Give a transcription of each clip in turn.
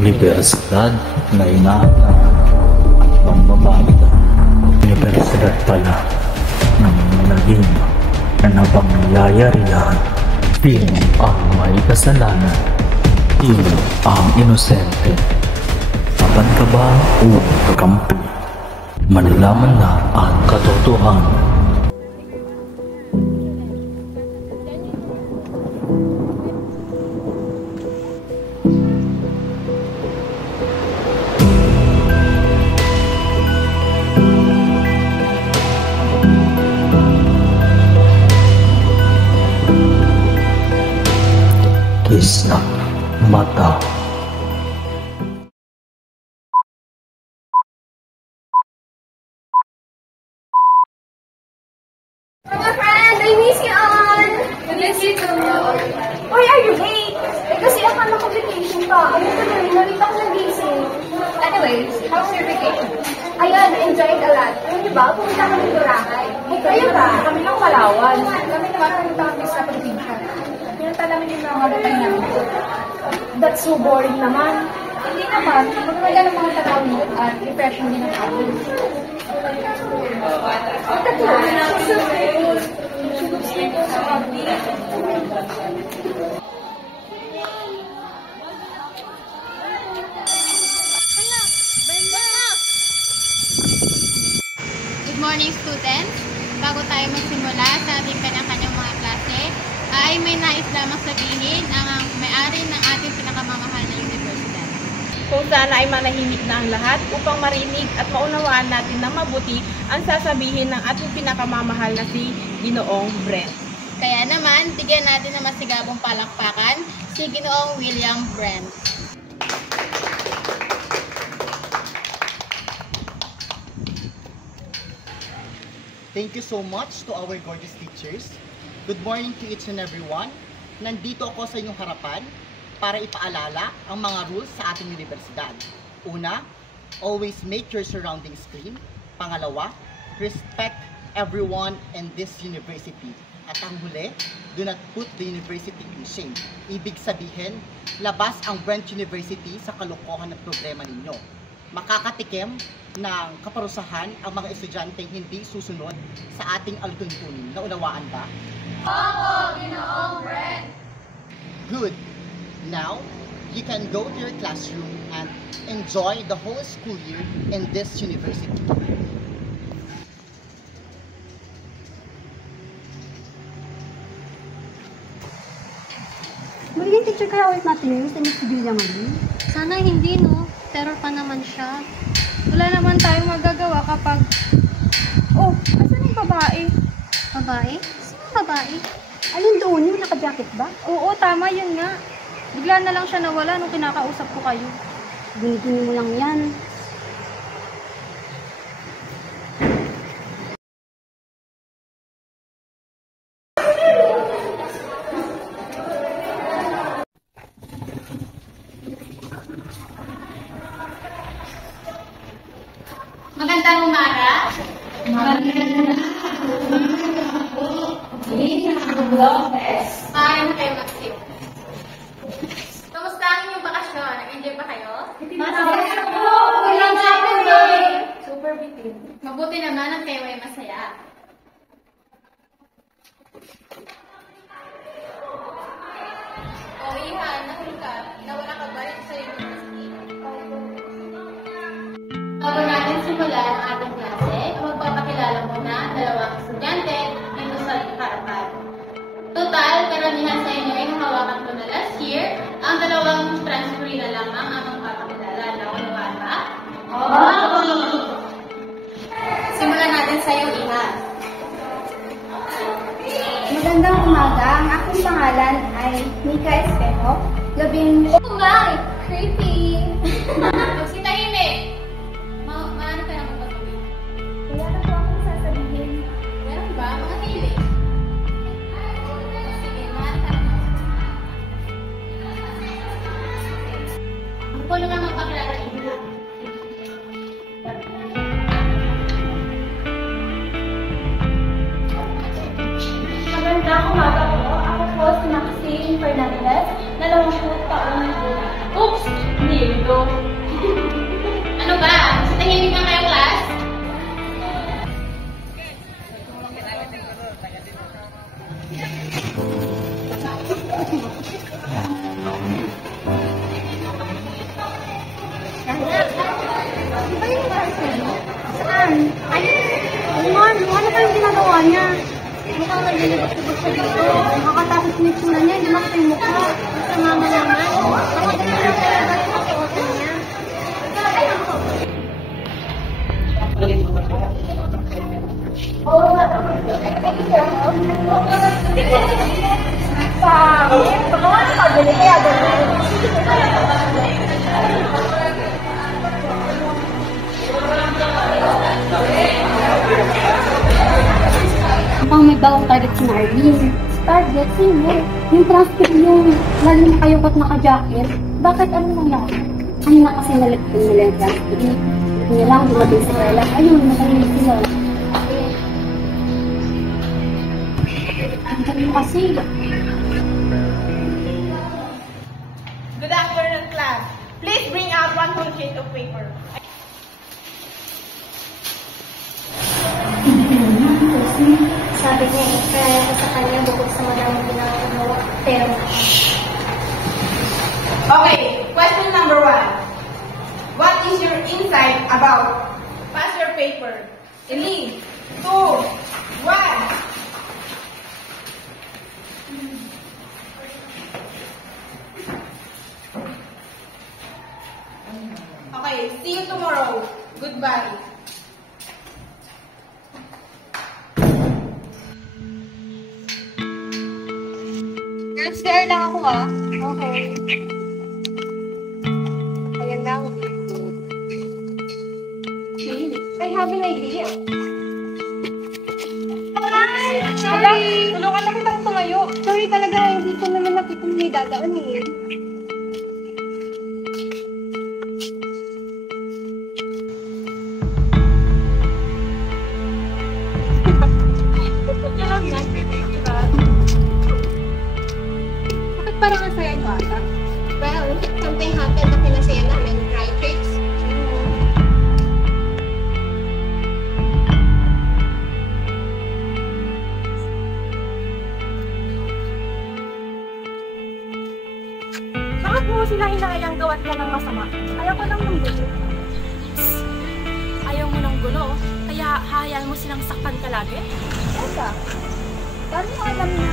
Universidad na inaanap at pambabago. Universidad pala ng naging na pangyayarihan. Sino ang may kasalanan? Sino ang inosente? Tapat ka ba o kakampi? Malalaman na ang katotohanan. Kisna mata. Mga friend, I miss you all! I miss you too. Why are you late? Kasi akala ko vacation ka. Ano ka rin? Narita ko ng gising. Anyways, how was your vacation? Ayun, enjoyed a lot. Alam niyo ba, pumunta kami ng Boracay. Kayo ba? Kami ng Palawan. Kami naman pumunta kami sa probinsya. Pinunta namin yung mga gatay namin. That's so boring naman. Hindi naman. Magmaganda ng mga tanawin at refreshing din ang tao. Good morning, students. Bago tayo magsimula sa ating kanya-kanyang mga klase, ay may nais lamang sabihin ang may-ari ng ating pinakamamahal na universidad. Kung sana ay manahimik na ang lahat upang marinig at maunawaan natin na mabuti ang sasabihin ng ating pinakamamahal na si Ginoong Brent. Kaya naman, bigyan natin ng masigabong palakpakan si Ginoong William Brent. Thank you so much to our gorgeous teachers. Good morning to each and everyone. Nandito ako sa inyong harapan para ipaalala ang mga rules sa ating universidad. Una, always make your surroundings clean. Pangalawa, respect everyone in this university. At ang huli, do not put the university in shame. Ibig sabihin, labas ang Brent University sa kalokohan at problema ninyo. Makakatikim ng kaparusahan ang mga estudyanteng hindi susunod sa ating alituntunin. Naunawaan ba? Opo, Ginoong Brent! Good. Now, you can go to your classroom and enjoy the whole school year in this university. Magiging teacher kaya ulit natin yun, Mr. Sibilya Marie? Sana hindi, no? Terror pa naman siya. Wala naman tayong magagawa kapag... Oh, asan yung babae? Babae? Sino babae? Alin doon yung naka-jacket ba? Oo, tama yun nga. Bigla na lang siya nawala nung kinakausap ko kayo. Gini-gini mo lang yan. Magandang umaga. Maaari na kayo mag-sip. Kamusta ang inyong bakasyon? Nag-enjoy pa kayo? Super bitin. Mabuti naman at kayo ay masaya. O Iha, nahuli ka. Nawala ka ba rin sa university? Bago natin simulan ang ating klase, magpapakilala muna ang dalawang estudyante dito sa harapan. Total, karamihan sa inyo ay nahawakan ko na last year. Ang dalawang transferee na lamang ang magpapakilala. Naunawaan ba? Oo! Simulan natin sa iyo, Iha. Magandang umaga. Ang aking pangalan ay Mika Espejo. Oh my! Creepy! Magsitahimik! Maano ka naman pag-uwi? Wala na po akong sasabihin. Meron ba? Mga hilig? Sige, maano ka naman. Ako na lang magpakilala, Iha. Magandang umaga po. Ako po si Maxine Fernandez, 20 taon na po. Oops! Nilo! nalilibot-libot siya dito. Nakakatakot yung itsura niya, hindi makita yung mukha. Sa mama naman. Nakagaling lang talaga yung masuotan niya. Mukhang may bagong target si Marlene. Target? Sino? Yung transcript yung lalo nakayukot naka-jacket. Bakit ano nangyari? Ano na kasi nalagpin nila yung transcript? Hindi nila lang dumating sa kailan. Ayun, nakalimit sila. Ang galing mo kasi. Good afternoon, class. Please bring out one whole sheet of paper. Sabi niya kaya ko sa kanya bukod sa madaming ginagawa. Pero, Okay, question number 1. What is your insight about? Pass your paper. 3, 2, 1. Okay, see you tomorrow. Goodbye. girls, there lang ako ah. Okay. Ayan lang. I have an idea. Sorry! Tulungan na kitang tumayo. Sorry talaga, hindi ko naman nakita may dadaan eh. Bakit parang ang saya ko ata? Well, something happened na kinasaya namin, right, Trix? Bakit mo sila hinahayang gawan ka ng masama? Ayaw ko lang ng gulo. Ayaw mo ng gulo? Kaya hahayaan mo silang saktan ka lagi? Teka, paano mo alam na...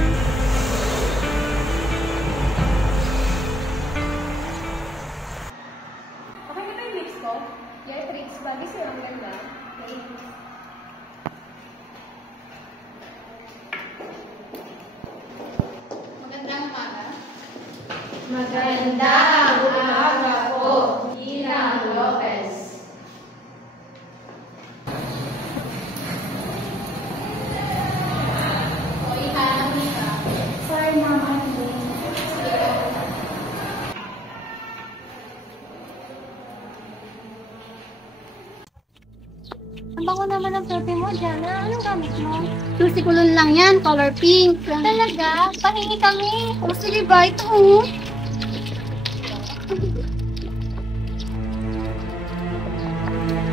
Okay na ba yung lips ko? Yeah, Trix. Bagay sa'yo ang ganda. Okay. Magandang umaga. Magandang umaga po, Ginang Lopez. O, ihanap ka. Sorry, Mama. Ang bango naman ang perfume mo, Jana. Anong gamit mo? Susi kulon lang yan, color pink. Talaga? Pahingi kami. O sige ba? Ito.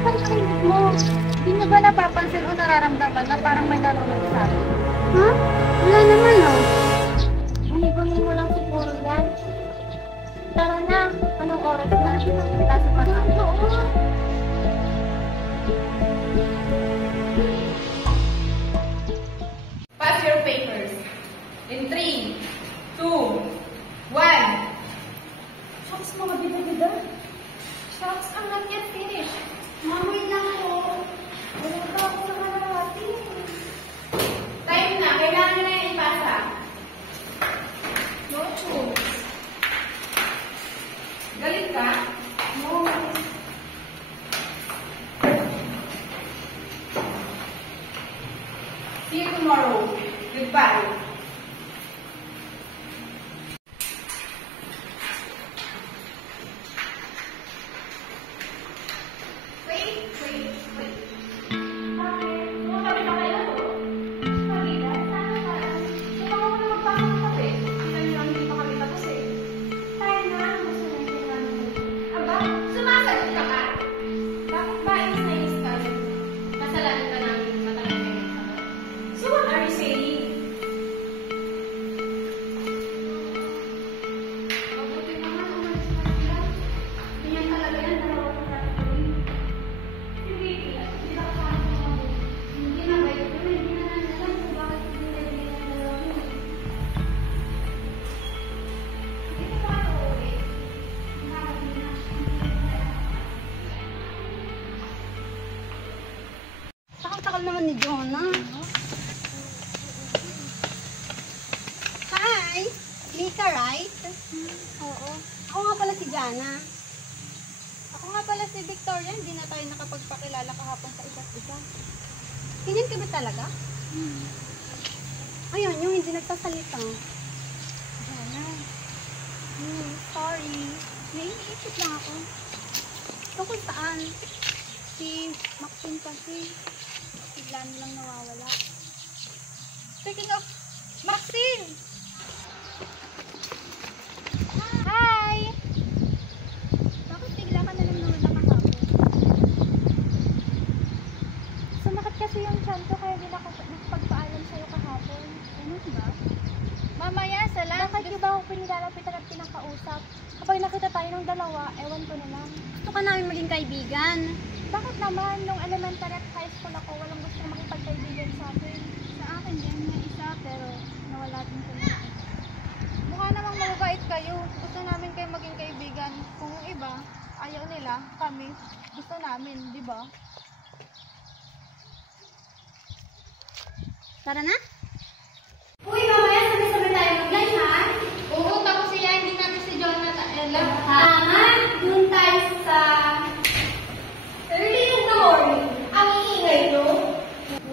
Ang kainit mo. Hindi na ba napapansin o nararamdaman na parang may nanonood sa akin? Ha? Wala naman oh. Umigunin mo lang siguro yan. Tara na. Anong oras na? Kita sa pag-aaral. Oo. Pass your papers. In 3, 2, 1. Shucks, mga bida-bida. Shucks, I'm not yet finished. Mamoy lang ako. Wala pa ako sa kalahati. Time na. Kailangan na yung ipasa. No choice. Galit ka? No. See you tomorrow. Goodbye. Wait. Bakit? Kumakabi ba kayo? Pagida? Sana ka? Sumawa mo na magpasok ng kape. Kita niyo lang hindi pa kami tapos eh. Tayo na. Gusto na yung namin. Aba, sumasagot ka pa. Bakit ba inis na inis ka? Kasalanan ka namin matagal kayo. So what are you saying? Napakasakal naman ni Jonah. Hi! Mika, right? Oo. Ako nga pala si Jana. Ako nga pala si Victoria. Hindi na tayo nakapagpakilala kahapon sa isa't isa. Ganyan ka ba talaga? Ayun, yung hindi nagsasalita. Jana. Sorry. Naiisip lang ako. Tungkol saan? Si Maxine kasi. Bigla nilang nawawala. Speaking of Maxine! Hi! Bakit bigla ka na lang nawala kahapon? Sumakit kasi yung tiyan ko kaya di nakapagpaalam sa'yo kahapon. Ano ba? Mamaya sa lang. Bakit yung ba ako pinilalapitan at pinakausap? Kapag nakita tayo ng dalawa, ewan ko na lang. Gusto ka namin maging kaibigan. Bakit naman? Nung elementary at high school ako, walang gusto makipagkaibigan sa akin. Sa akin din, may isa, pero nawala din ko na. Mukha namang mababait kayo. Gusto namin kayo maging kaibigan. Kung yung iba, ayaw nila, kami, gusto namin, di ba? Tara na? Uy, mamaya sabay-sabay tayo mag-lunch, ha? Oo, tapos siya, hindi namin si Jonathan alam. Tama, dun tayo sa... Early in the morning. Ang iingay, no?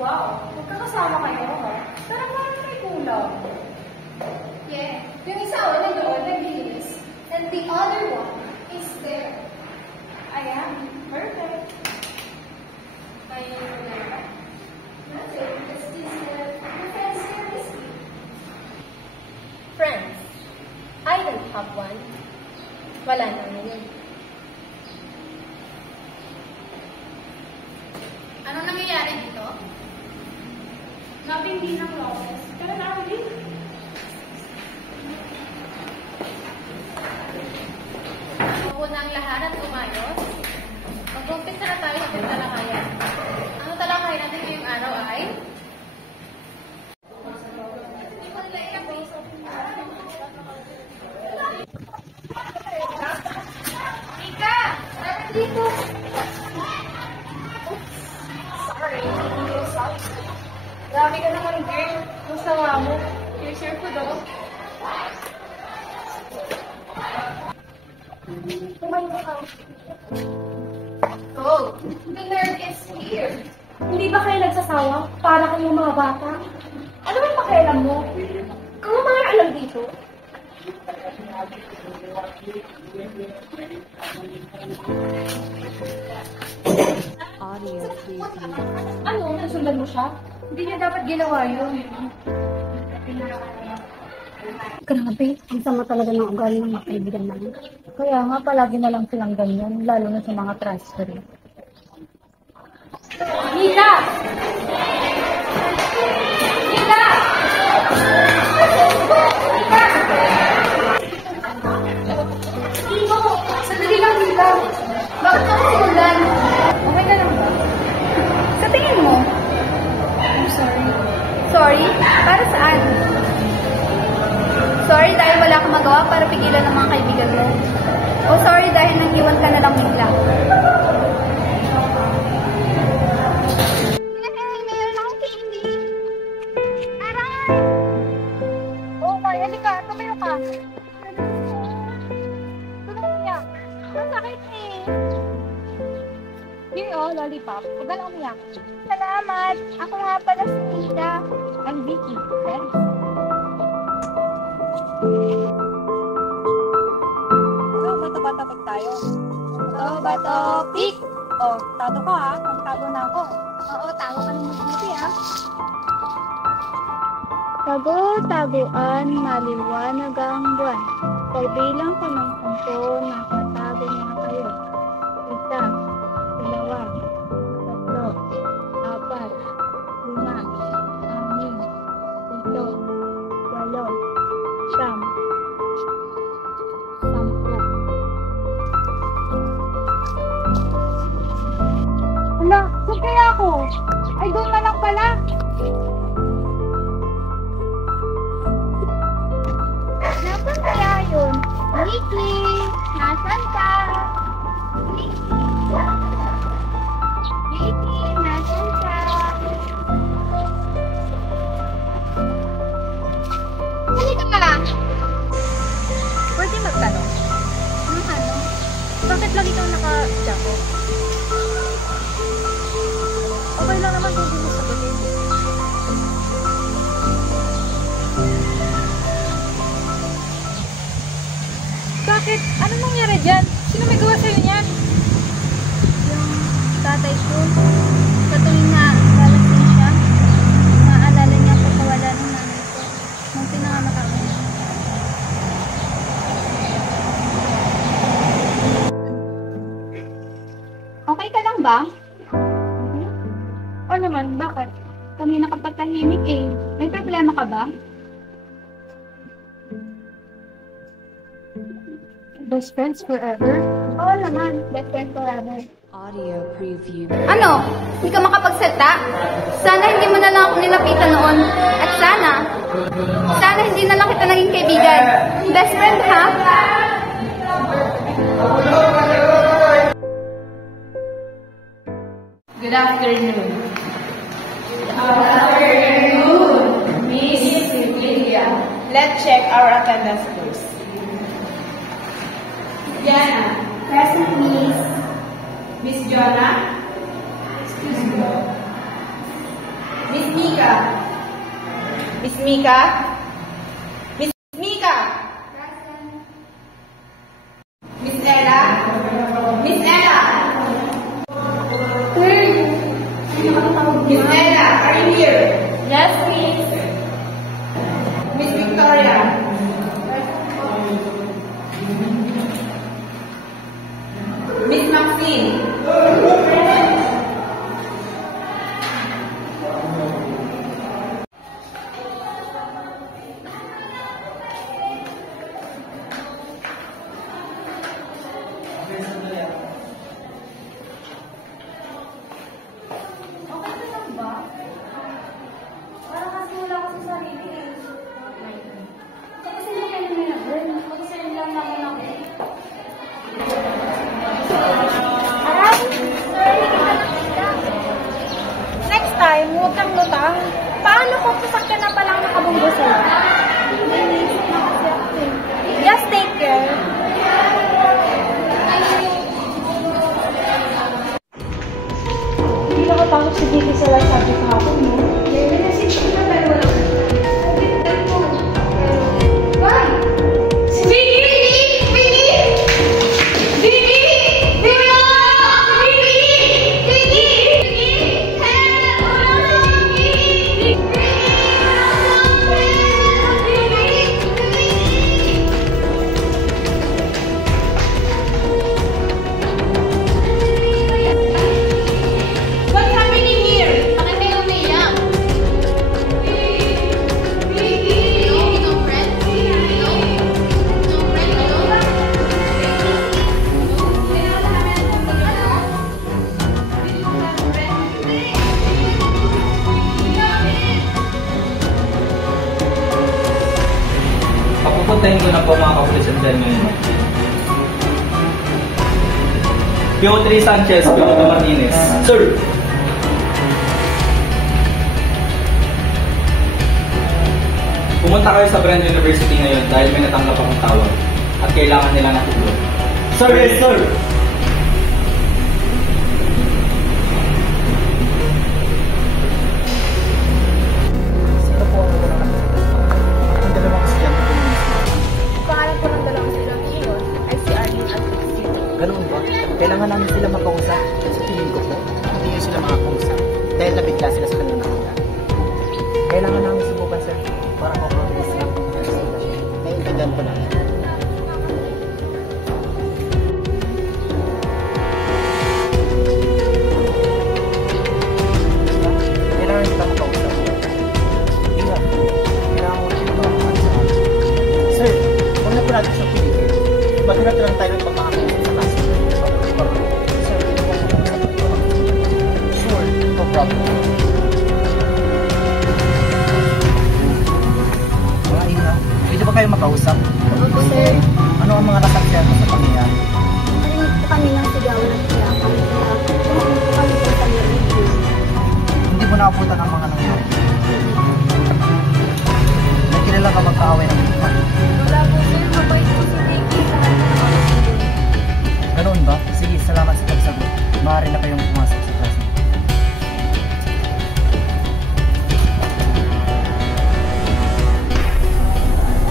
Wow, magkakasama kayo, ha? Pero parang may kulang. Yeah. Yung isa o, nag-doon, nagbihis. And the other one is there. Ayan. Perfect. Kaya yung na. That's it. Because this your friends here is me. Friends. I don't have one. Wala na yun. Ano nangyayari dito? Nabindi ng losses. Pero nakawin. Muna ang lahat at umayos. Mag-umpisa na tayo sa talakayan. Ang talakayan natin ngayong araw ay... Mika! Dapat dito! Sorry. Grabe ka naman, girl. Gusto nga mo. Here's your food, oh. Go! The nerd is here. Hindi ba kayo nagsasawa? Para kayong mga bata? Ano ba yung pakialam mo? Kung ano mga alam dito? Ano? Nasundan mo siya? Hindi niya dapat ginawa yun. Grabe, ang sama talaga ng ugali ng mga kaibigan namin. Kaya nga palagi na lang silang ganyan, lalo na sa mga transfer. Mika! Mika! Timo! Sandali lang, Mika. Bakit ka masulan? Okay ka lang ba? Sa tingin mo? I'm sorry. Sorry? Para saan? Sorry dahil wala kang magawa para pigilan ng mga kaibigan mo. O sorry dahil nang-iwan ka na lang bigla. Mayroon akong candy. Aray! Oh, May, halika. Tumayo ka. Tulong niya. Masakit eh. Here, oh, lollipop. Huwag ka lang umiyak. Salamat. Ako nga pala si Tita. I'm Vicky. Friends. Bato-bato pick tayo. Bato-bato pick. Oh, tato ko ha. Magtago na ako. Oo, tago ka ng mabuti ha. Tago-taguan, maliwanag ang buwan. Pagbilang ko ng 10, nakatago na kayo. 1, 2, 3, 4, 5, 6, 7, 8, 9, 10, 10. Hala, saan kaya ako? Ay, doon na lang pala. Nasaan kaya yun? Nikki, nasaan ka? Nikki, nasaan ka? hindi ka naka-jacket? Okay lang naman kung hindi mo sagutin. Bakit? Ano nangyari dyan? Sino may gawa sa'yo niyan? Yung tatay ko, sa tuwing na lalasing siya, maaalala niya ang pagkawala ng nanay ko nung pinanganak ako. Okay ka lang ba? O naman, bakit? Kanina ka pa tahimik eh. May problema ka ba? Best friends forever? Oo naman, best friend forever. Audio preview. Ano? Hindi ka makapagsalta? Sana hindi mo na lang ako nilapitan noon. At sana hindi na lang kita naging kaibigan. Best friend, ha? Good afternoon. Miss Lydia. Let's check our attendance first. Diana. Present, Miss. Miss Jonah. Excuse me. Miss Mika. Miss Mika. Miss Mika. Miss Ella. Miss Ella. Miss Ella, are you here? Yes, Miss. Miss Victoria. Miss Maxine. Next time, huwag kang lutang. Paano kung sasakyan na palang nakabunggo sa'yo? Just take care. Hindi nakatawag si Vicky sa live sabi kahapon mo. Message ko na pero wala. Why? Si Vicky! Vicky! Vicky! Vicky! Vicky! What's happening here? Bakit kayo umiiyak? No friend? No? No friend kayo? Papupuntahin ko na po mga kapulisan dyan ngayon. P.O. 3 Sanchez, P.O. Martinez. Sir! Pumunta kayo sa Brand University ngayon dahil may natanggap akong tawag at kailangan nila ng tulong. Sir, yes, sir! Sino po ang dalawang estudyante po mismo? Pangalan po ng dalawang silang iyon ay si Arlene at Christine. Ganun ba? Kailangan namin sila makausap. Sa tingin ko po, hindi nyo sila makakausap. Dahil nabigla sila sa kanilang nakita. Kailangan namin subukan, sir, para maproduce sila. Naiintindihan ko namin. Kailangan kita makausap. Hindi nga. Kailangan mo sila makausap. Sir, huwag na po natin sa pinigil. Maghanap lang tayo ng pagkakakulit sa klase. Sir, ito po makausap. Sure, no problem. Mga ina, pwede ba kayo makausap? Opo, sir. Ano ang mga nasaksihan mo sa pangyayari? Narinig po kami ng sigawan at iyakan. Tumakbo po kami sa kanilang video. Hindi mo naabutan ang mga nangyari. May kilala ka magkaaway ng iba? Wala po sir, mabait po si Vicky. Sa kanya nakakasili. Ganoon ba? Sige, salamat sa pagsagot. Maaari na kayong pumasok sa klase.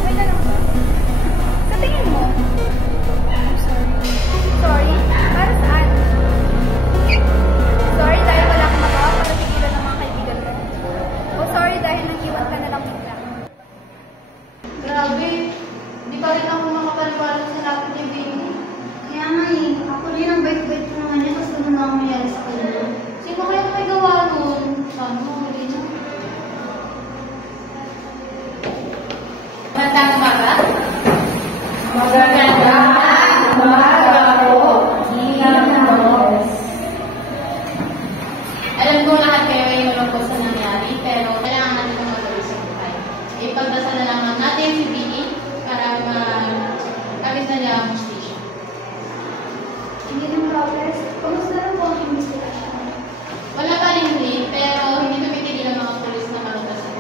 Okay na lang ba? Sa tingin mo? Sorry? Para saan? Sorry dahil wala kang magawa para tigilan ng mga kaibigan mo. O sorry dahil nang-iwan ka na lang bigla. Grabe, di pa rin ako makapaniwala sa lapit ni Baby. Kaya nga ako rin ang bait-bait ko naman niya kasi naman ako mayari sa kanya. Sino kaya may gawa nun? Sana mahuli na. Magandang umaga. Magandang umaga po. Alam ko lahat kayo ay malungkot sa nangyari, pero kailangan natin kung magawa sa buhay. Ipagdasal na lang natin si Vicky para mag-abis na niya ang justisya. Hindi rin progress. Kamusta na po ang investigasyon? Wala pa rin huli, pero hindi tumitigil ang mga pulis na kalutasan.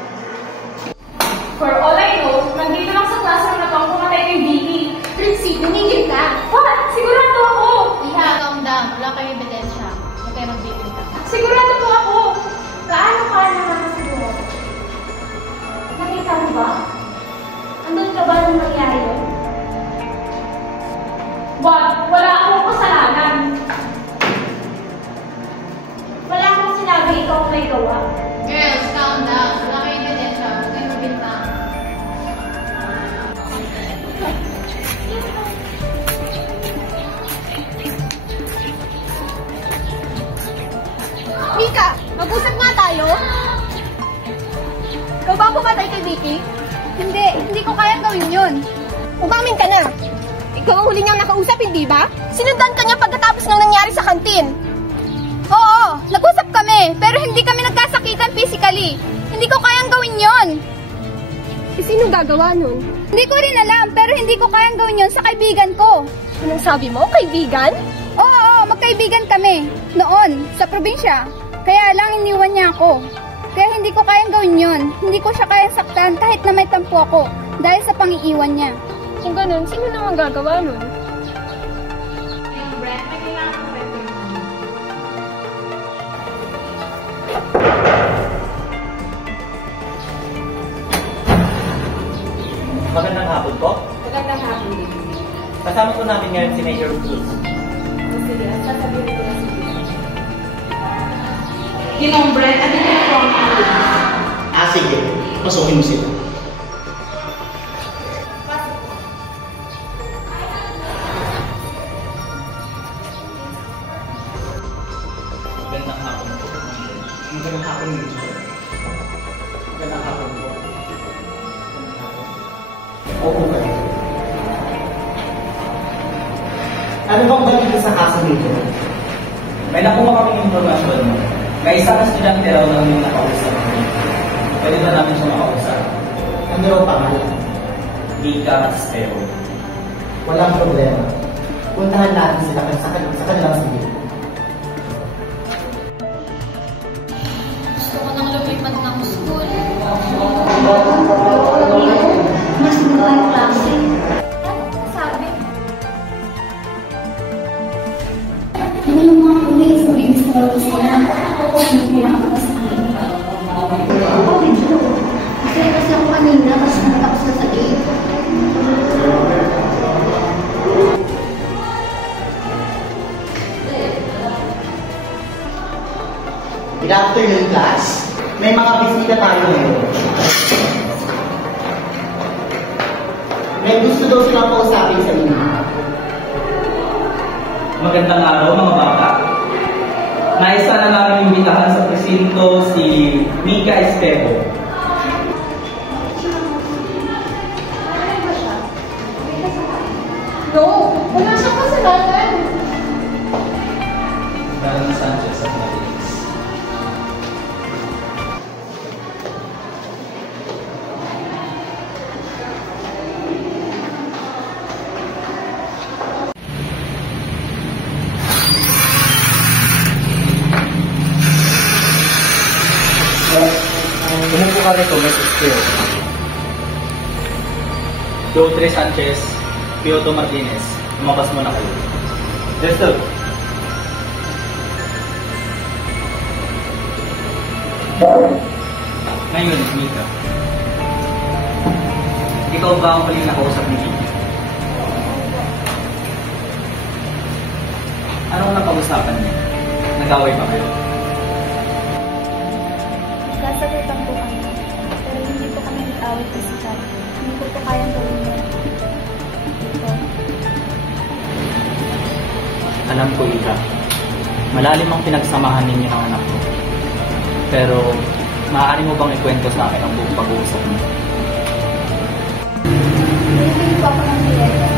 For all I know, nandito lang sa classroom na pang pumatay kay Vicky. Trixie, tumigil ka! What? Sigurado ako! Iha, calm down. Wala kayong ebidensya. Huwag kayo magbibili ka. Sigurado po ako! Kaano ka nakakasiguro? Nakita mo ba? Andun ka ba nung nangyari yun? Wala akong kasalanan. Wala akong sinabi ikaw may gawa. Girls, calm down. Wala kayong ebidensya. Huwag kayo magbibili ka. Mika, mag-usap nga tayo. Ikaw ba pumatay kay Vicky? Hindi ko kayang gawin yun. Umamin ka na. Ikaw ang huli niyang nakausap, hindi ba? Sinundan ka niya pagkatapos ng nangyari sa kantin. Oo, nag-usap kami, pero hindi kami nagkasakitan physically. Hindi ko kayang gawin yon. Sino gagawa nun? Hindi ko rin alam, pero hindi ko kayang gawin yon sa kaibigan ko. Anong sabi mo, kaibigan? Oo, magkaibigan kami. Noon, sa probinsya. Kaya lang iniwan niya ako. Kaya hindi ko kayang gawin yon. Hindi ko siya kayang saktan kahit na may tampo ako dahil sa pangiiwan niya. Kung ganun, sino naman gagawa nun? Brent, may kailangan ko kwento yun. Magandang hapon po. Magandang hapon din. Kasama po namin ngayon si Major Cruz. Sige, sasabihin ko na sige. Ginong Brent, ano yung po ang hapon? Sige. Pasukin mo sila. Magandang hapon po. Magandang hapon, Major. Magandang hapon po. Opo kayo. Ano bang balita sa kaso nito? May nakuha kaming informasyon na isang estudyante raw lang yung nakausap. Pwede ba namin siya makausap? Ano raw pangalan? Mika Esteo. Walang problema. Puntahan natin sila sa kanilang sige. Gusto ko nang lumipat ng school. Mas magandang klase. Ano sabi? Ano yung mga pulis, malinis na raw sila. Hindi pinakapasakit. Ako, medyo. Kasi ako kanina, kasi natapos na sa gate. Good afternoon, class. May mga bisita tayo ngayon. May gusto daw silang kausapin sa inyo. Magandang araw mga bata. Naisa na namin imbitahan sa presinto si Mika Esteo. No, wala siyang kasalanan. Darren Sanchez at Marines. Umupo ka rito, Mrs. Creo. Dodre Sanchez, Piotr Martinez. Lumabas mo na kayo. Yes, sir. Ngayon, Mika. Ikaw ba ang huling nakausap ni Mika? Anong napag-usapan niya? Nag-away ba kayo? Nagkasagutan po kami. Pero hindi po kami nag-away physical. Hindi ko po kayang gawin yun. Ito. Alam ko, Ika. Malalim ang pinagsamahan ninyo ng anak ko. Pero, maaari mo bang ikwento sa akin ang buong pag-uusap niyo? Hindi po ako ng niyaya.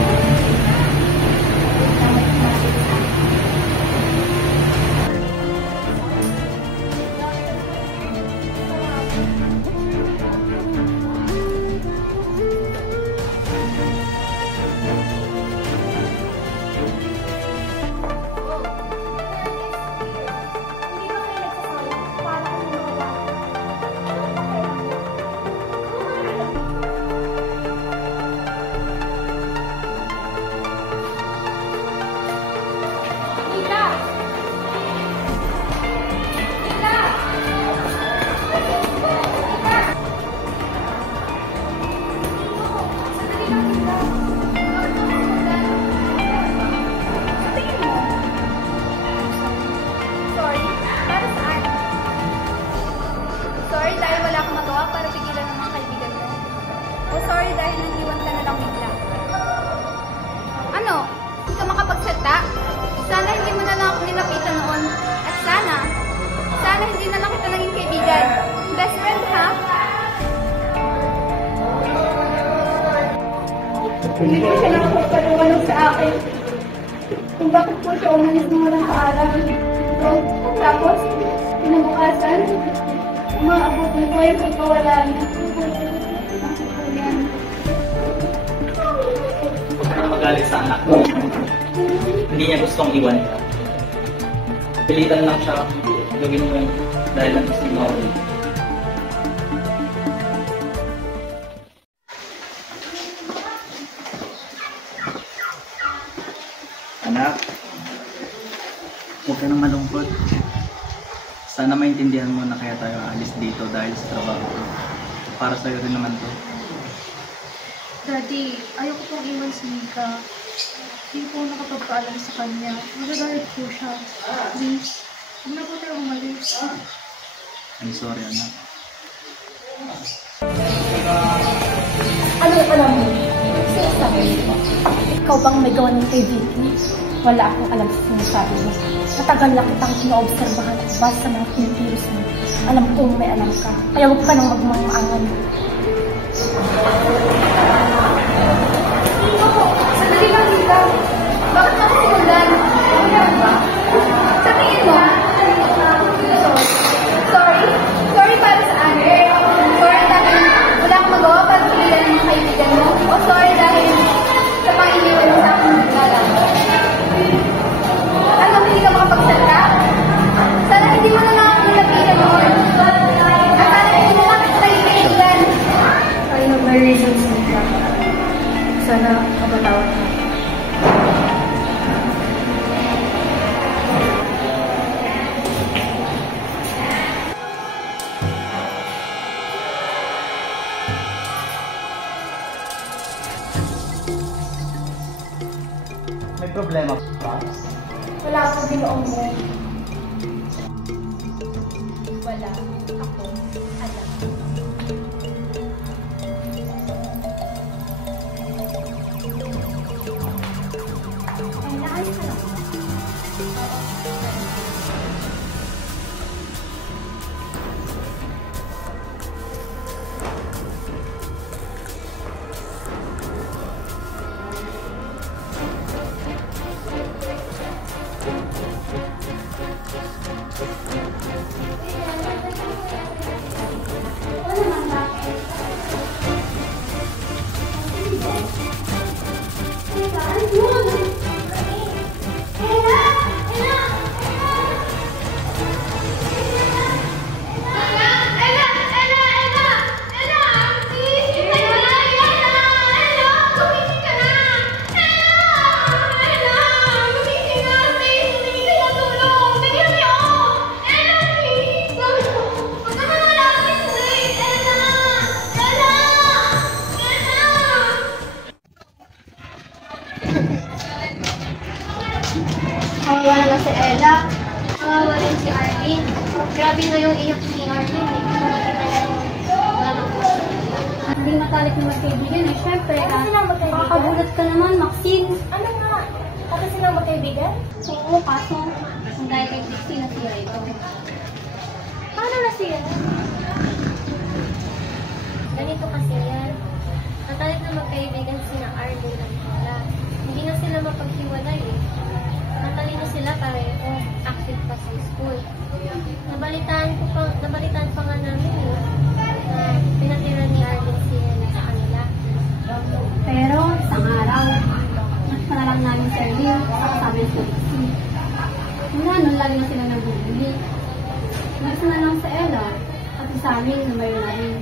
Sorry dahil wala akong magawa para pigilan ng mga kaibigan mo. O sorry dahil nag-iwan ka na lang bigla. Ano? Hindi ka makapagsalta? Sana hindi mo na lang ako nilapitan noon. At sana hindi na lang kita naging kaibigan. Best friend, ha? Hindi ko siya nakapagpaliwanag sa akin. Kung bakit po siya umalis ng walang paalam. Tapos, kinabukasan, umaabot na po yung pagkawala niya. Huwag ka nang magalit sa anak ko. Hindi niya gustong iwan ka. Pilitan lang siya gawin mo yun dahil lang gusto mo ako. Anak, huwag ka nang malungkot. Sana maintindihan mo na kaya tayo aalis dito dahil sa trabaho ko. Para sa'yo rin naman to. Daddy, ayoko pong iwan si Mika. Hindi po nakapagpaalam sa kanya. Magagalit po siya. Please, huwag na po tayo umalis. I'm sorry, anak. Ano alam mo? Sabi mo, ikaw bang may gawa ng kay Vicky? Wala akong alam sa sinasabi mo. Matagal na kitang inoobserbahan at base sa mga pinipilos mo. Alam kong may alam ka, kaya huwag ka nang magmamaangan. Sandali lang, Mika. Bakit mo simulan? Sa tingin mo? Sorry para saan? Sorry dahil wala akong magawa para pigilan ng mga kaibigan mo? O sorry dahil sa panginiwan mo sa aking bigla? Ano, hindi ka makapagsalita? Sana hindi mo na lang ako nilapitan noon. At sana hindi mo lang kita kaibigan. I have my reasons, Mika. Sana mapatawad ka. May problema ba? Wala akong binoong mo. Wala. Ako. Alam. Ay, naayos ka lang. Ella. Kawawa rin si Arlene. Grabe na yung iyak ni Arlene. Hindi ko makita na Hindi natalik na magkaibigan eh. Siyempre, makakagulat ka naman, Maxine. Ano nga? Kasi silang magkaibigan? Oo, kaso, ang dahil kay Dixie nasira ito. Paano na siya? Ganito kasi yan. Natalik na magkaibigan sina Arlene at Ella. Hindi na sila mapaghiwalay eh. Natalino sila pareho. Active pa sa school. Nabalitaan pa nga namin eh. Na pinatira ni Arlene si Ella sa kanila. Pero, isang araw, nakita lang namin si Arlene sa kasama sa Dixie. Mula nun, lagi na sila nagbubuli. Nagsa na lang sa Ella at sa amin na mayroon na rin.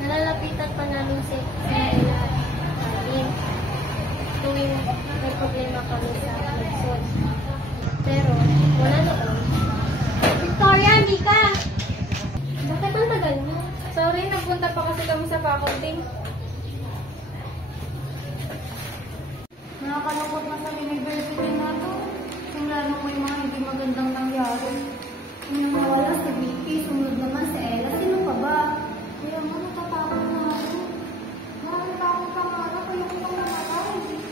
Nalalapitan pa namin si Ella at Arlene tuwing may problema kami sa Luzon. Pero, wala noon. Victoria, hindi ka! Bakit ang tagal mo? Sorry, nagpunta pa kasi kami sa faculty. Nakakalungkot na sa university na to. Simula nung may mga hindi magandang nangyari. Yung nawala sa BP, sumunod naman sa Ella. Sino pa ba? Kaya mo, natatakot na ako. Marami pa akong pangarap, kaya ko pang nangaral.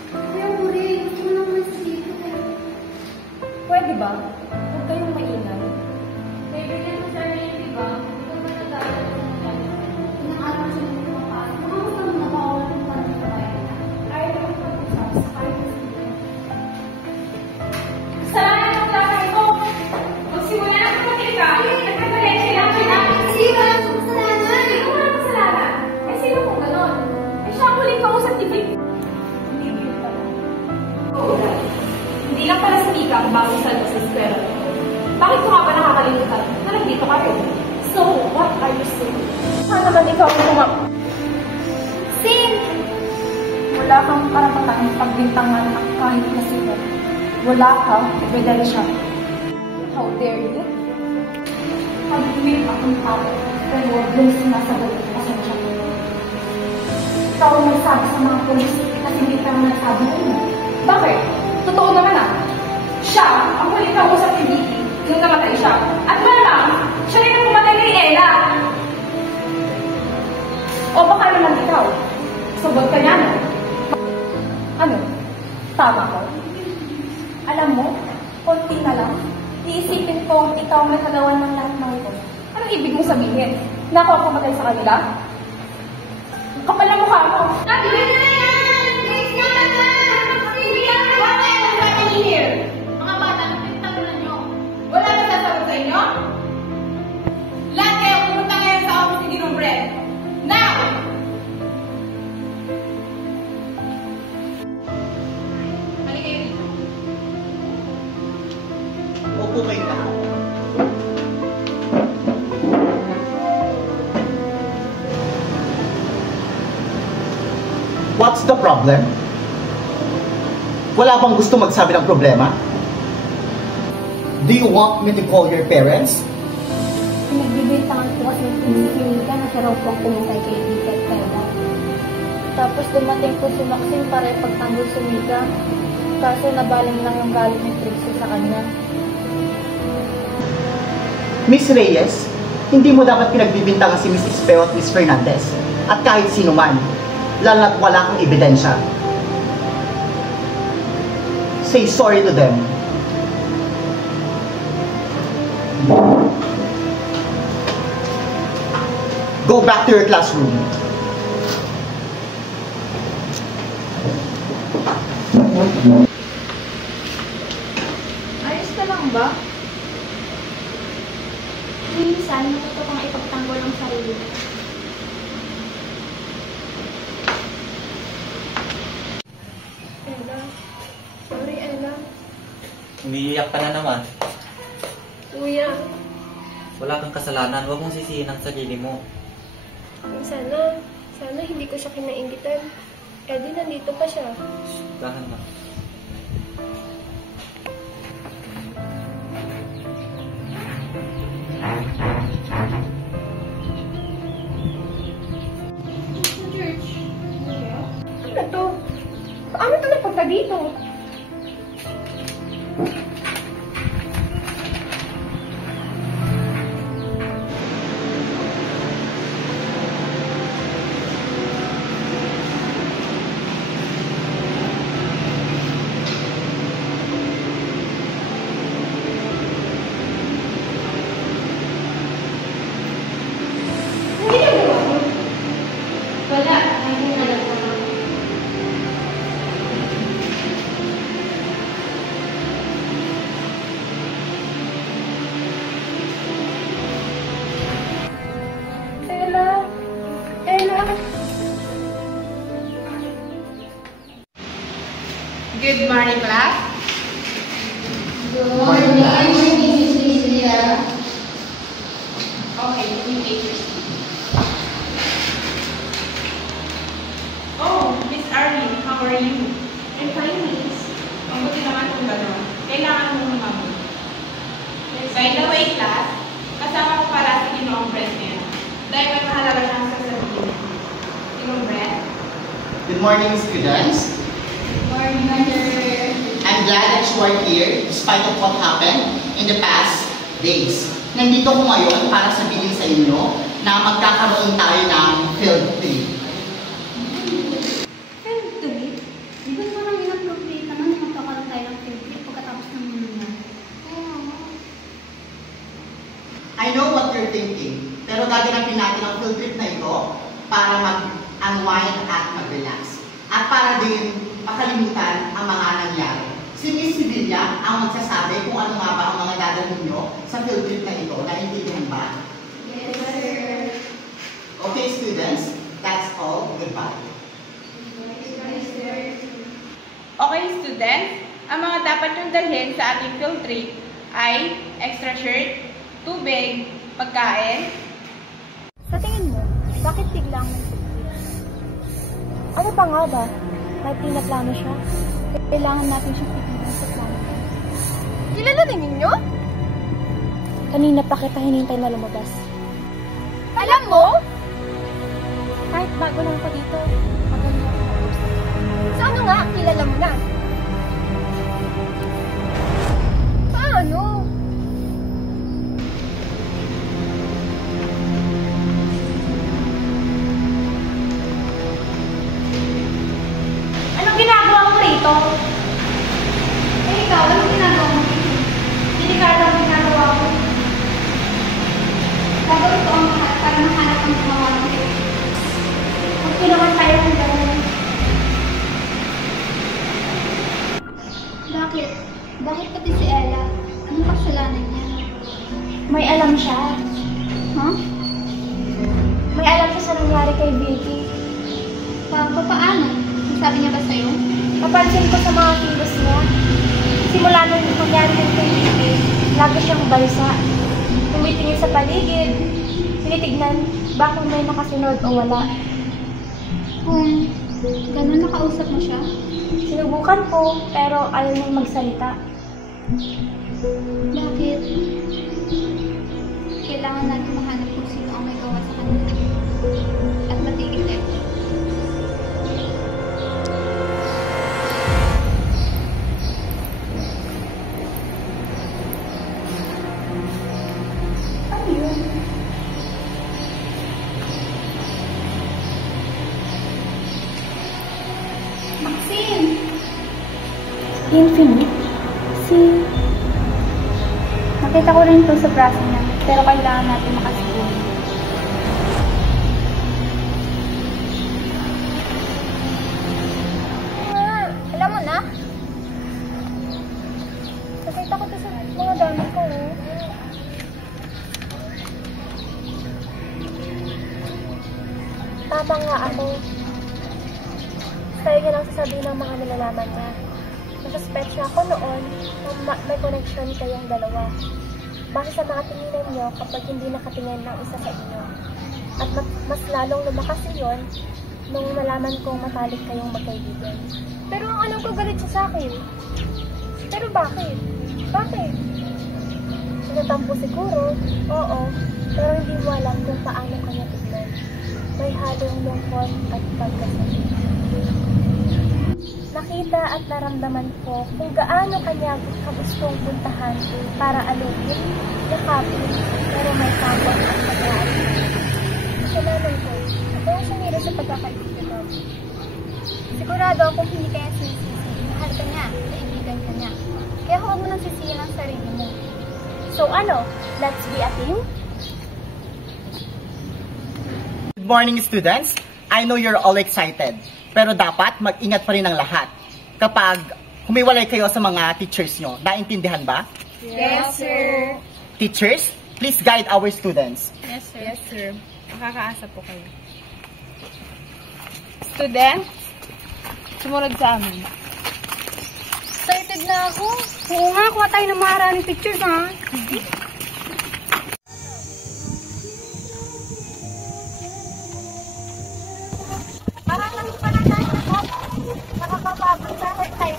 Kaya mo rin, gusto mo naman sa dito eh. Pwede ba? Huwag kayong mainay. Kaibigan mo sa Arlene, di ba? Ito ba nag-aaral sa mga? Pinakala ko sila ng kapal. Mga gusto mo nakawala ng parang babae. Ayaw ko mag-usap sa kayo sila. Kasalanan ng klase ko! Magsimula na sa ka! Nagkakalit sila! Sino ang kasalanan? Sino mo lang kasalanan? Eh, sino kung ganon? Eh, siya ang huling kausap ni Vic. Oo, hindi lang pala si Mika ang bagong salto sa eskwela. Bakit ko nga ba nakakalimutan na nandito ka rin? So, what are you saying? Sana naman ikaw ang Sin! Wala kang karapatan pagbintangan ng kahit na sino. Wala kang ebidensya. How dare you? Pag-ibig akong tao, pero huwag yung sinasagot ang pasensya ko. Ikaw ang nagsabi sa mga polis at hindi ka ang nagsabi mo. Bakit? Totoo naman ah. Siya ang huling kausap ni Vicky nung namatay siya. At malamang, siya rin ang pumatay kay Ella. O baka naman ikaw. Sagot ka niya na. Ano? Tama ko? Alam mo, konti na lang, iisipin ko ikaw ang nakagawa ng lahat ng ito. Anong ibig mo sabihin? Na ako ang pumatay sa kanila? Ang kapal na mukha mo. Ate, na yan! Please naman na! Bibigyan ko ba kayo ng second year? Mga bata, napintagulan nyo. Wala na sasagot sa inyo? Lahat kayo pumunta ngayon sa office ni Ginong Brad. Now! Halika kayo dito. Opo kayo lahat. What's the problem? Wala bang gusto magsabi ng problema? Do you want me to call your parents? Pinagbibintangan ko kasi si Mika na siya raw po ang pumatay kay Dita at Ella. Tapos dumating po si Maxine para ipagtanggol si Mika. Kaso nabaling lang yung galit ni Trixie sa kanya. Miss Reyes, hindi mo dapat pinagbibintangan si Miss Espeo at Miss Fernandez at kahit sino man, lalo na't wala kang ebidensya. Say sorry to them. Go back to your classroom. Ayos ka lang ba? Minsan, natuto kang ipagtanggol ang sarili. Ella. Sorry, Ella. Umiiyak ka na naman. Kuya, Wala kang kasalanan. Huwag mong sisihin ang sarili mo. sana hindi ko siya kinaingitan. Eh di nandito pa siya. Dahan na. Ano to? Paano to napunta dito? Good morning, class. Good morning, Miss Cecilia. Okay, you take your seat. Oh, Miss Arlene, how are you? I'm fine, Miss. Mabuti naman kung gano'n. Kailangan mong lumabot. By the way, class, kasama ko pala si Ginoong Brent ngayon. Dahil may mahalaga siyang sasabihin. Ginoong Brent? Good morning, students. Good morning, Mother. I'm glad that you are here despite of what happened in the past days. Nandito ko ngayon para sabihin sa inyo na magkakaroon tayo ng field trip. Field trip? Di ba parang inappropriate naman na magkakaroon tayo ng field trip pagkatapos ng mga I know what you're thinking, pero gaganapin natin ang field trip na ito para mag-unwind at mag-relax. At para din makalimutan ang mga nangyari. Si Miss Cecilia ang magsasabi kung ano nga ba ang mga dadalhin nyo sa field trip na ito. Naintindihan ba? Yes, sir. Okay, students, that's all. Goodbye. Yes, sir. Okay, students, ang mga dapat yung dalhin sa ating field trip ay extra shirt, tubig, pagkain. Sa tingin mo, bakit biglang ano pa nga ba? May pinaplano siya. Kailangan natin siyang pigilan sa plano. Kilala na ninyo? Kanina pa kita hinintay na lumabas. Alam mo? Kahit bago lang pa dito, magaling ako mag-usap. Sa ano nga, kilala mo na? Paano? Anong ginagawa mo rito? Eh, ikaw, anong ginagawa mo? Delikado ang ginagawa ko. Gagawin ko ang lahat para mahanap ang gumawa mo. Magtulungan tayo ng gano'n. Bakit? Bakit pati si Ella? Anong kasalanan niya? May alam siya. Huh? May alam siya sa nangyari kay Vicky. Paano? Sabi niya ba sa'yo? Napansin ko sa mga kilos niya. Simula nung nangyari din kay Vicky, lagi siyang balsa. Tumitingin sa paligid, tinitignan ba kung may nakasunod o wala. Kung gano'n nakausap mo siya? Sinubukan ko, pero ayaw niyang magsalita. Bakit? Kailangan natin mahanap kung sino ang may gawa sa kanila. At matigil ito. Ano yun? Maxine! Infinite? Nakita ko rin ito sa braso niya, pero kailangan natin makasiguro. Alam mo na? Nakita ko ito sa mga gamit ko. Tama nga ako. Sa'yo niya lang sasabihin ng mga nilalaman niya. Nasuspect siya ako noon na may connection kayong dalawa. Base sa mga tinginan niyo kapag hindi nakatingin ng isa sa inyo. At mas lalong lumakas iyon nung nalaman kong matalik kayong magkaibigan. Pero ang alam ko galit siya sa akin. Pero bakit? Bakit? Sinatampo siguro, oo, pero hindi mo alam kung paano kanya tignan. May halong lungkot at pagkasali. Nakita at naramdaman ko kung gaano kanya kabustong puntahan para alugin, yakapin, pero may tapos at pag-aalit. Kasalanan ko, ako ang sumira sa pagkakaibigan namin. Sigurado akong hindi kaya sinisisi. Mahal ka niya, kaibigan ka niya. Kaya huwag mo nang sisihin ang sarili mo. So ano, let's be a team? Good morning, students. I know you're all excited, pero dapat mag-ingat pa rin ang lahat kapag humiwalay kayo sa mga teachers nyo. Naintindihan ba? Yes, sir. Teachers, please guide our students. Yes, sir. Yes, sir. Makakaasa po kayo. Students, sumunod sa amin. excited na ako. Oo nga, kuha tayo ng maraming pictures, ha? Parang lang pala tayo. Nakakapagod sa tayo.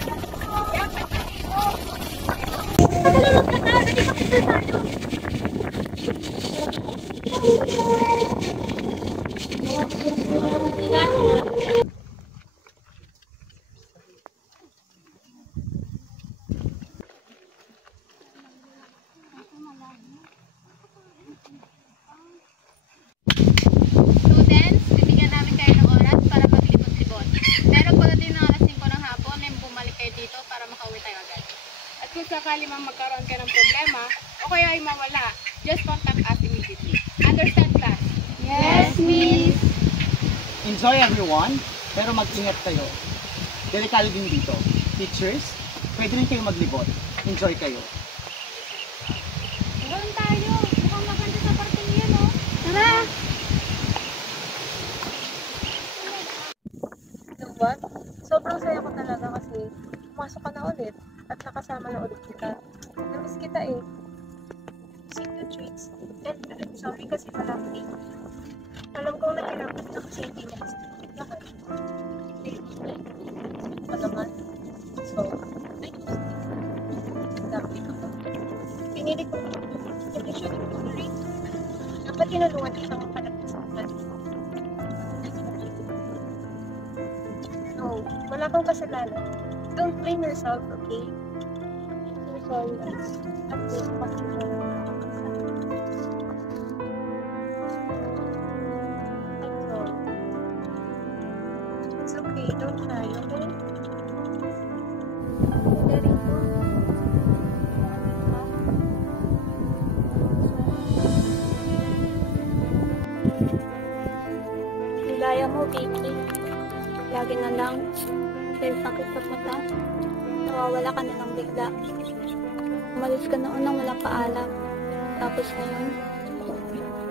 Nagalulog na tayo. Dali makita tayo. Students, bibigyan namin kayo ng oras para maglibot-libot. Pero pagdating ng alas 5 ng hapon, ay bumalik kayo dito para makauwi tayo agad. At kung sakali mang magkaroon ka ng problema, o kaya ay mawala, just contact us immediately. Understand, class? Yes, Miss. Enjoy everyone, pero mag-ingat kayo. Delikado din dito. Teachers, pwede rin kayo maglibot. Enjoy kayo. Meron tayo. Mukhang maganda sa parking yan, oh. Tara! You know what? Sobrang saya ko talaga kasi pumasok ka na ulit at nakasama na ulit kita. Namiss kita eh. Sweet the treats. And I'm sorry kasi wala ko eh. Alam kong nahirapan ka kasi hindi niya kasi lakad. Hindi naman. So, I just dami ko to. Pinili ko hindi siya nag-tolerate. Dapat tinulungan kitang makalagpas sa mga. No, wala kang kasalanan. Don't blame yourself, okay? I'm so sorry, guys. At least, pasensya na nakakasalanan. I'm sorry. It's okay, don't cry, okay? Very good. Nilaya mo, Vicky. Lagi na lang, dahil sakit sa mata, nawawala ka na lang bigla. Umalis ka noon nang walang paalam. Tapos ngayon,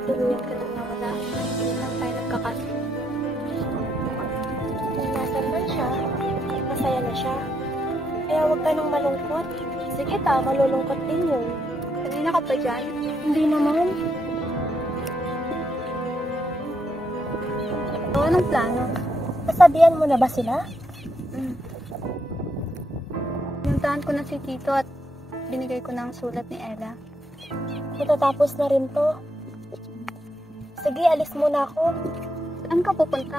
tuluyan ka nang nawala. Hindi lang tayo nagkakasin. Kung nasan man siya, masaya na siya. Kaya huwag ka nang malungkot. Sige ta, malulungkot din yun. Kanina ka pa dyan? Hindi naman. O, anong plano? Nasabihan mo na ba sila? Pinuntahan ko na si Tito at binigay ko na ang sulat ni Ella. Matatapos na rin to. Sige, alis muna ako. Saan ka pupunta?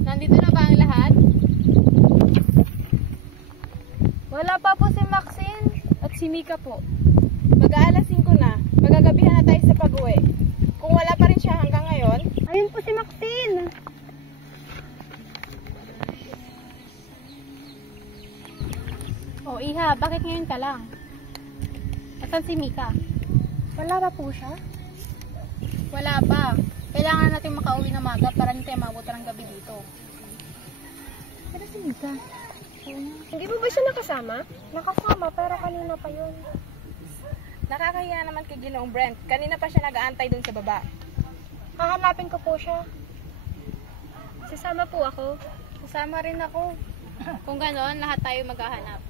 Nandito na ba ang lahat? Wala pa po si Maxine at si Mika po. Mag-aalas 5 na. Magagabihan na tayo sa pag-uwi. Kung wala pa rin siya hanggang ngayon, Ayun po si Maxine. Oh, Iha, bakit ngayon ka lang? Asan si Mika? Wala ba po siya? Wala pa. Kailangan natin makauwi na maga para hindi tayo mabuta ng gabi dito. Pero si Mika. Hindi mo ba siya nakasama? Nakasama, pero kanina pa yun. nakakahiya naman kay Ginoong Brent. Kanina pa siya nag-aantay dun sa baba. Hahanapin ko po siya. Sasama po ako. Kasama rin ako. Kung gano'n, lahat tayo maghahanap.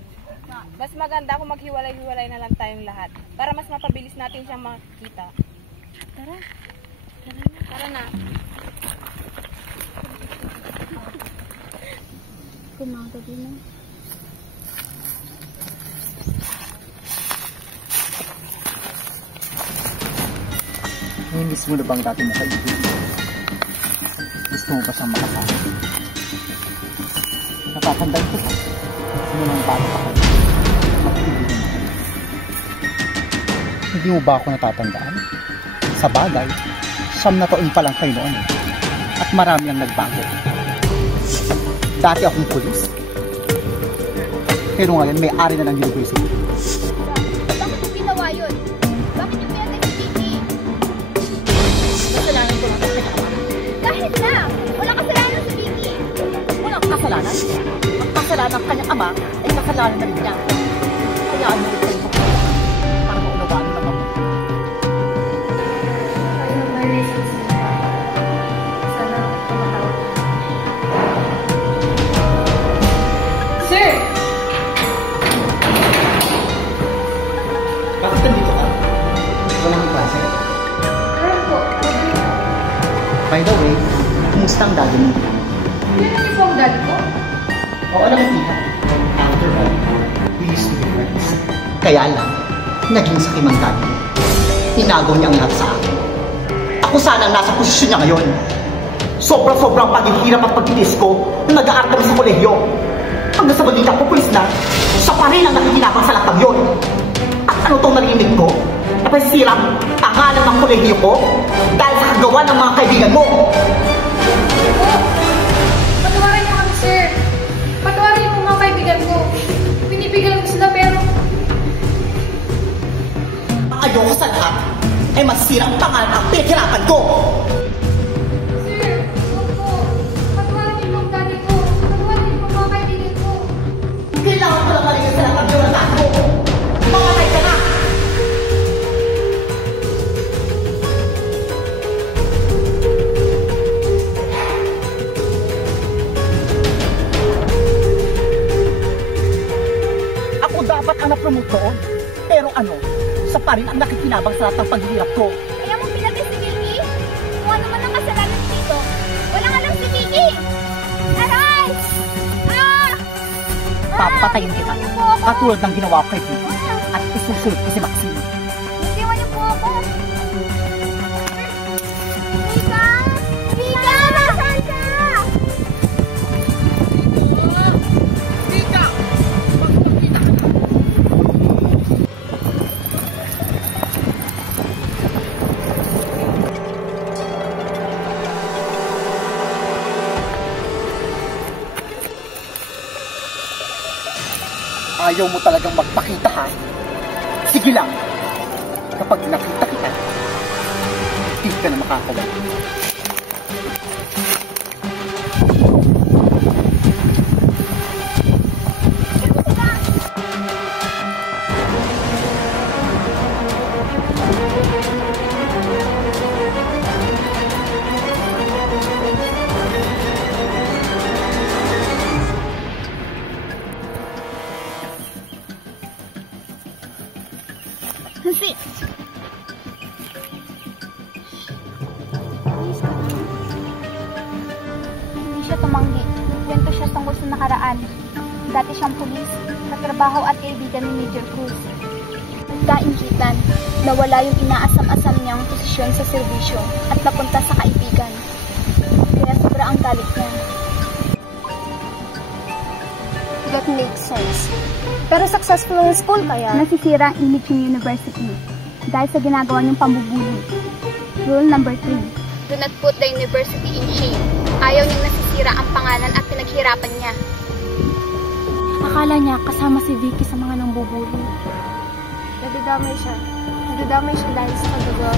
Mas maganda kung maghiwalay-hiwalay na lang tayong lahat para mas mapabilis natin siyang makita. Tara. Tara na. Kumaga din na. Miss mo na bang dati mo kaibigan? Gusto mo ba siyang makasama? Natatandaan ko pa. Sinunang bata pa kayo. Magkaibigan mo. Hindi mo ba ako natatandaan? Sa bagay, 9 na taon pa lang kayo noon eh. At marami ang nagbago. Dati akong pulis. Pero ngayon may-ari na ng university. Bakit mo ginawa yun? Bakit yung pinatay si Kiki? Kasalanan ko lang kasi Kahit na! Walang kasalanan sa Kiki! walang kasalanan. Ang kasalanan ng kanyang ama ay kasalanan na rin niya. Kaya ano rin kayo para maunawaan ng ama. Tayo Kumusta ang daddy mo? Kailan niyo po ang daddy ko? Oo naman, Iha. After all, we used to be friends. Kaya lang, naging sakim ang daddy mo. Tinagaw niya ang lahat sa akin. Ako sana ang nasa posisyon niya ngayon. Sobrang paghihirap at pagtitis ko na nag-aaral kami sa kolehiyo. Hanggang sa balita ko, pulis na, siya pa rin ang nakikinabang sa lahat yun. At ano itong narinig ko? Napasirang pangalan ng kolehiyo ko dahil sa kagawa ng mga kaibigan mo. Patawarin niyo kami, sir. Patawarin niyo mga kaibigan ko. Pinibigyan ko sila pero... Ang ayoko sa lahat ay masira ang pangalan ang pinaghirapan ko. Sir, huwag po. Patawarin niyo ang daddy ko. Patawarin niyo mga kaibigan ko. Kailangan ko lang maligyan sa lahat ng Jonathan mo. Mamatay ka na! Ako dapat ang napromote doon. Pero ano, sa pa rin ang nakikinabang sa lahat ng paghihirap ko. Kaya mo pinagay si Vicky? Kung ano man ang kasalanan dito, walang alam si Vicky! Aray! Papatayin kita. Katulad ng ginawa ko kay Vicky. At isusunod ko si Maxine. Iwan niyo po ako! Vika! Vika! Nasaan ka? Ayaw mo talagang magpakita, ha? Sige lang. Kapag nakita kita, hindi ka na makakawala. Sit! Hindi siya tumanggi. Nagkwento siya tungkol sa nakaraan. Dati siyang pulis, katrabaho at kaibigan ni Major Cruz. Nagkaingitan, nawala yung inaasam-asam niyang posisyon sa serbisyo at napunta sa kaibigan. Kaya sobra ang galit niya. That makes sense. Pero successful ang school kaya? Nasisira ang image ng university dahil sa ginagawa niyong pambubuli. Rule number 3. Do not put the university in shame. Ayaw niyang nasisira ang pangalan at pinaghirapan niya. Akala niya kasama si Vicky sa mga nangbubuli. Nadadamay siya. Nadadamay siya dahil sa kagagawa.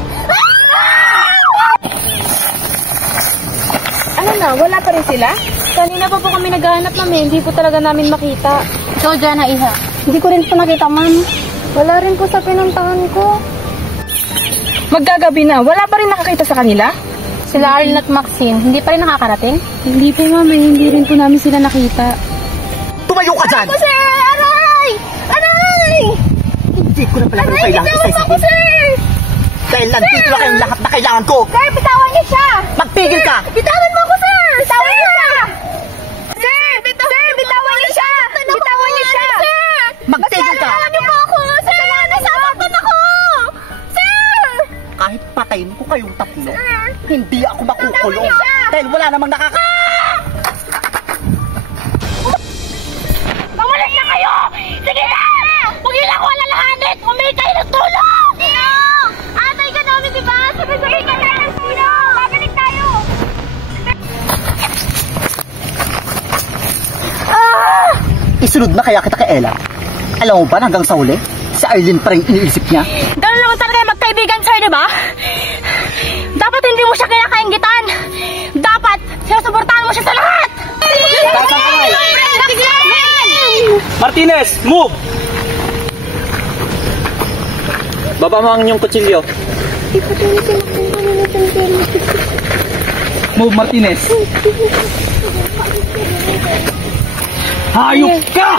Ano na, wala pa rin sila? Kanina pa po kami naghahanap namin, hindi po talaga namin makita. Ikaw dyan, Iha. Hindi ko rin po nakita, ma'am. Wala rin po sa pinuntahan ko. Maggagabi na, wala pa rin nakakita sa kanila? Sila Arlene at Maxine, hindi pa rin nakakarating? Hindi po, ma'am, hindi rin po namin sila nakita. Tumayo ka dyan! Ako, sir! Aray! Aray! Hindi ko na pala kayo kailangan isa-isipin. Dahil nandito na kayong lahat na kailangan ko. Sir, bitawan niyo siya! Magpigil ka! Bitawan mo ako, sir! Bitawan niyo siya! Sir, bitawan niyo siya! Bitawan niyo siya! Magtigil ka! Bitawan niyo po ako! Sir, nasasaktan ako! Sir! Kahit patayin ko kayong tatlo, hindi ako makukulong. Dahil wala namang Mawalan na kayo! Sige na! Huwag niyo lang ako alalahanin! Humingi kayo ng tulong! Sino? Atay ka namin, di ba? Sabi ko rin ka ng sino! Babalik tayo! Isunod na kaya kita kay Ella. Alam mo ba hanggang sa huli, si Arlene pa rin iniisip niya? Ganun naman talaga yung magkaibigan, sir, di ba? Dapat hindi mo siya kinakaingitan! Dapat sinusuportahan mo siya sa lahat! Martinez, move! Baba mo ang inyong kutsilyo. Move, Martinez. Hayop ka!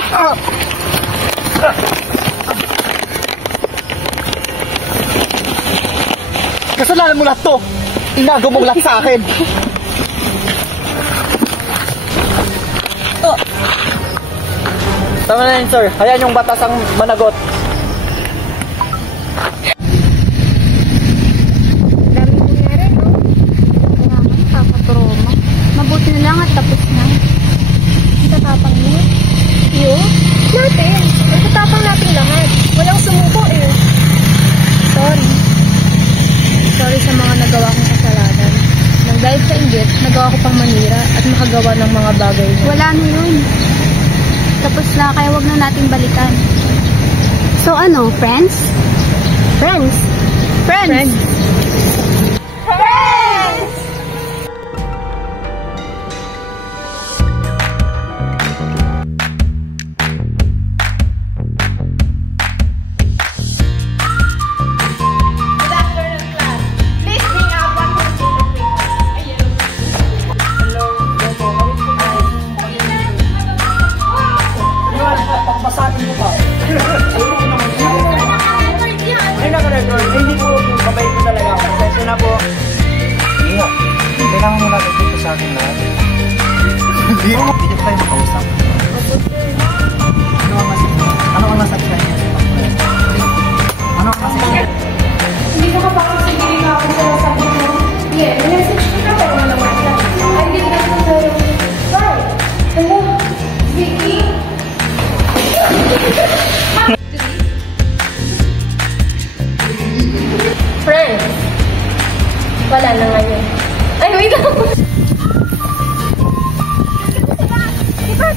Kasalanan mo lahat to! Inagaw mo lahat sa akin! Tama na yun, sir. Hayaan yung batas ang managot. Dami nangyari, no? Kaya nga, nakakatroma. Mabuti na lang at tapos na. Ang tatapang niyo. Yun? Natin. Ang tatapang natin lahat. Walang sumuko eh. Sorry. Sorry sa mga nagawa kong kasalanan. Nang dahil sa inggit, nagawa ko pang manira at makagawa ng mga bagay na. Wala na yun. Tapos na, kaya wag na nating balikan. So ano, friends? Friends! Friends! Good afternoon, class. Please bring up one more sheet of paper. Pagpasakin mo pa. Ay, naka-record. Hindi po, mabait po talaga. Pasensya na po. Hindi nga. Kailangan mo natin dito sa akin lahat. Hindi ko kayo makausap. Ano ang nasaksaya niya sa pagkakas? Ano ang nasaksaya? Hindi ko kapakasigiling ako sa sabi mo. Yeah, message ko na pero wala wala. I did not know. Why? Hello? Vicky? Friends! Wala na ngayon. Ay, wait lang! Di ba?